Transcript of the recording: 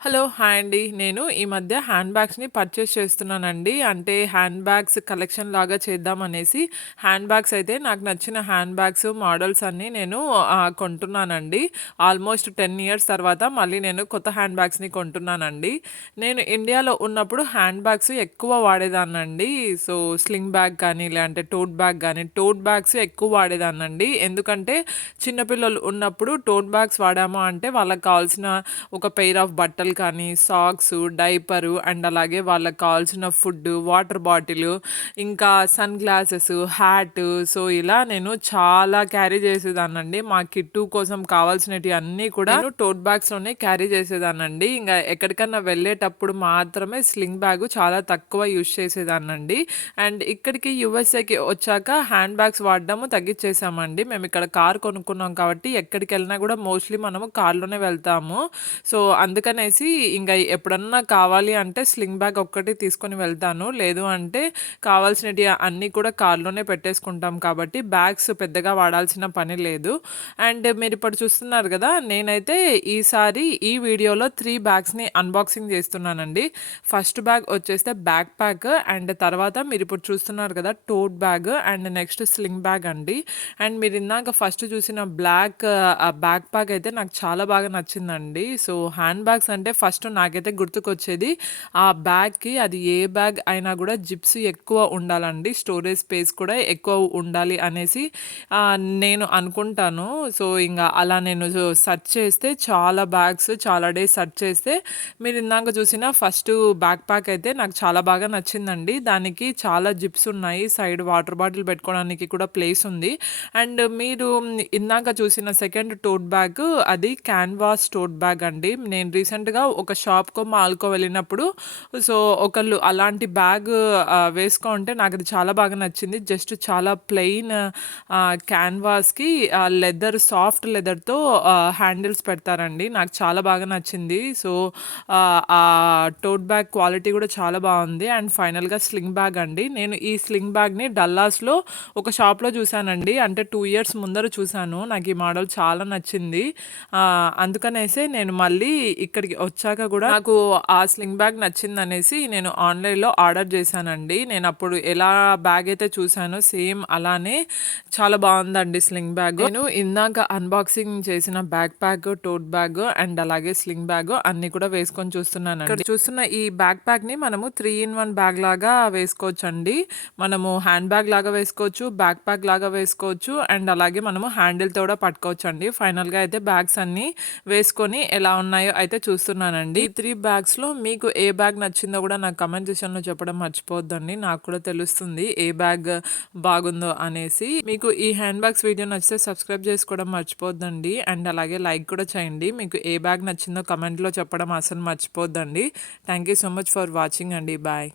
Hello! Hi అండి. నేను ఈ మధ్య హ్యాండ్ బ్యాగ్స్‌ని పర్చేస్ చేస్తున్నానండి. అంటే హ్యాండ్ బ్యాగ్స్ కలెక్షన్ లాగా చేద్దామనేసి హ్యాండ్ బ్యాగ్స్ అయితే నాకు నచ్చిన హ్యాండ్ బ్యాగ్స్ మోడల్స్ అన్నీ నేను కొంటున్నానండి. ఆల్మోస్ట్ 10 ఇయర్స్ తర్వాత మళ్ళీ నేను కొత్త హ్యాండ్ బ్యాగ్స్‌ని కొంటున్నానండి. నేను ఇండియాలో ఉన్నప్పుడు హ్యాండ్ బ్యాగ్స్ ఎక్కువ వాడేదాన్నండి. సో, స్లింగ్ బ్యాగ్ కానీ, లేదంటే టోట్ బ్యాగ్ గానీ, టోట్ బ్యాగ్స్ ఎక్కువ వాడేదాన్నండి. ఎందుకంటే చిన్న పిల్లలు ఉన్నప్పుడు టోట్ బ్యాగ్స్ వాడాము అంటే వాళ్ళకి కావాల్సిన ఒక పెయిర్ ఆఫ్ బట్టలు కానీ, సాక్సు, డైపరు అండ్ అలాగే వాళ్ళకి కావాల్సిన ఫుడ్డు, వాటర్ బాటిలు, ఇంకా సన్ గ్లాసెసు, హ్యాటు. సో, ఇలా నేను చాలా క్యారీ చేసేదాన్నండి. మా కిట్టు కోసం కావాల్సినటియి అన్నీ కూడా నేను టోట్ బ్యాగ్స్‌లోనే క్యారీ చేసేదాన్నండి. ఇంగ ఎక్కడికన్నా వెళ్ళేటప్పుడు మాత్రమే స్లింగ్ బ్యాగు చాలా తక్కువ యూజ్ చేసేదాన్నండి. అండ్ ఇక్కడికి యూఎస్ఏకి వచ్చాక హ్యాండ్ బ్యాగ్స్ వాడడము తగ్గిచ్చేసామండి. మేమిక్కడ కార్ కొనుక్కున్నాం కాబట్టి ఎక్కడికెళ్ళినా గూడా మోస్ట్‌లీ మనము కార్‌లోనే వెళ్తాము. సో, అందుకనేసి ఇంగ ఎప్పుడన్నా కావాలి అంటే స్లింగ్ బ్యాగ్ ఒక్కటి తీసుకొని వెళ్తాను. లేదు అంటే కావాల్సినటియి అన్నీ కూడా కార్‌లోనే పెట్టేసుకుంటాం కాబట్టి బ్యాగ్స్ పెద్దగా వాడాల్సిన పని లేదు. అండ్ మీరిప్పుడు చూస్తున్నారు గదా! నేనైతే ఈసారి ఈ వీడియోలో 3 బ్యాగ్స్‌ని అన్బాక్సింగ్ చేస్తున్నానండి. ఫస్ట్ బ్యాగ్ వచ్చేస్తే బ్యాక్ ప్యాక్ అండ్ తర్వాత మీరిప్పుడు చూస్తున్నారు కదా! Tote bag and next sling bag అండి. అండ్ మీరిందాక ఫస్ట్ చూసిన బ్యాక్ ప్యాక్ అయితే నాకు చాలా బాగా నచ్చిందండి. సో, హ్యాండ్ బ్యాగ్స్ అంటే ఫస్ట్ నాకైతే గుర్తుకొచ్చేది ఆ బ్యాగ్‌కి అది ఏ బ్యాగ్ అయినా గూడా జిప్స్ ఎక్కువ ఉండాలండి. స్టోరేజ్ స్పేస్ కూడా ఎక్కువ ఉండాలి అనేసి నేను అనుకుంటాను. సో, ఇంగ అలా నేను సెర్చ్ చేస్తే చాలా బ్యాగ్స్ చాలా డేస్ సెర్చ్ చేస్తే మీరిందాక చూసిన ఫస్టు బ్యాక్ ప్యాక్ అయితే నాకు చాలా బాగా నచ్చిందండి. దానికి చాలా జిప్స్ ఉన్నాయి. సైడ్ వాటర్ బాటిల్ పెట్టుకోవడానికి కూడా ప్లేస్ ఉంది. అండ్ మీరు ఇందాక చూసిన సెకండ్ టోట్ బ్యాగ్ అది క్యాన్వాస్ టోట్ బ్యాగ్ అండి. నేను రీసెంట్‌గా ఒక షాప్‌కో, మాల్‌కో వెళ్ళినప్పుడు సో, ఒకళ్ళు అలాంటి బ్యాగ్ వేసుకో ఉంటే నాకది చాలా బాగా నచ్చింది. జస్ట్ చాలా ప్లెయిన్ క్యాన్వాస్‌కి సాఫ్ట్ లెదర్‌తో హ్యాండిల్స్ పెడతారండి. నాకు చాలా బాగా నచ్చింది. సో, ఆ టోట్ బ్యాగ్ క్వాలిటీ కూడా చాలా బావుంది. అండ్ ఫైనల్‌గా స్లింగ్ బ్యాగ్ అండి. నేను ఈ స్లింగ్ బ్యాగ్‌ని డల్లాస్‌లో ఒక షాప్‌లో చూసానండి. అంటే 2 ఇయర్స్ ముందర చూసాను. నాకు ఈ మోడల్ చాలా నచ్చింది. అందుకనేసే నేను మళ్ళీ ఇక్కడికి వచ్చాక గూడా నాకు ఆ స్లింగ్ బ్యాగ్ నచ్చిందనేసి నేను ఆన్‌లైన్‌లో ఆర్డర్ చేశానండి. నేనప్పుడు ఎలా బ్యాగ్ అయితే చూసానో సేమ్ అలానే చాలా బావుందండి స్లింగ్ బ్యాగ్. నేను ఇందాక అన్బాక్సింగ్ చేసిన బ్యాక్ ప్యాక్, టోట్ బ్యాగ్ అండ్ అలాగే స్లింగ్ బ్యాగ్ అన్నీ కూడా వేసుకొని చూస్తున్నానండి. ఇక్కడ చూస్తున్న ఈ బ్యాక్ ప్యాక్‌ని మనము 3 ఇన్ 1 బ్యాగ్ లాగా వేసుకోవచ్చండి. మనము హ్యాండ్ బ్యాగ్ లాగా వేసుకోవచ్చు, బ్యాక్ ప్యాక్ లాగా వేసుకోవచ్చు అండ్ అలాగే మనము హ్యాండిల్‌తో కూడా పట్టుకోవచ్చండి. ఫైనల్‌గా అయితే బ్యాగ్స్ అన్నీ వేసుకొని ఎలా ఉన్నాయో అయితే చూస్తున్నానండి. ఈ 3 బ్యాగ్స్‌లో మీకు ఏ బ్యాగ్ నచ్చిందో కూడా నాకు కామెంట్ సెక్షన్‌లో చెప్పడం మర్చిపోవద్దండి. నాకు కూడా తెలుస్తుంది ఏ బ్యాగ్ బాగుందో అనేసి. మీకు ఈ హ్యాండ్ బ్యాగ్స్ వీడియో నచ్చితే సబ్స్క్రైబ్ చేసుకోవడం మర్చిపోవద్దండి. అండ్ అలాగే లైక్ కూడా చేయండి. మీకు ఏ బ్యాగ్ నచ్చిందో కామెంట్‌లో చెప్పడం అసలు మర్చిపోవద్దండి. Thank you so much for watching అండి. బాయ్.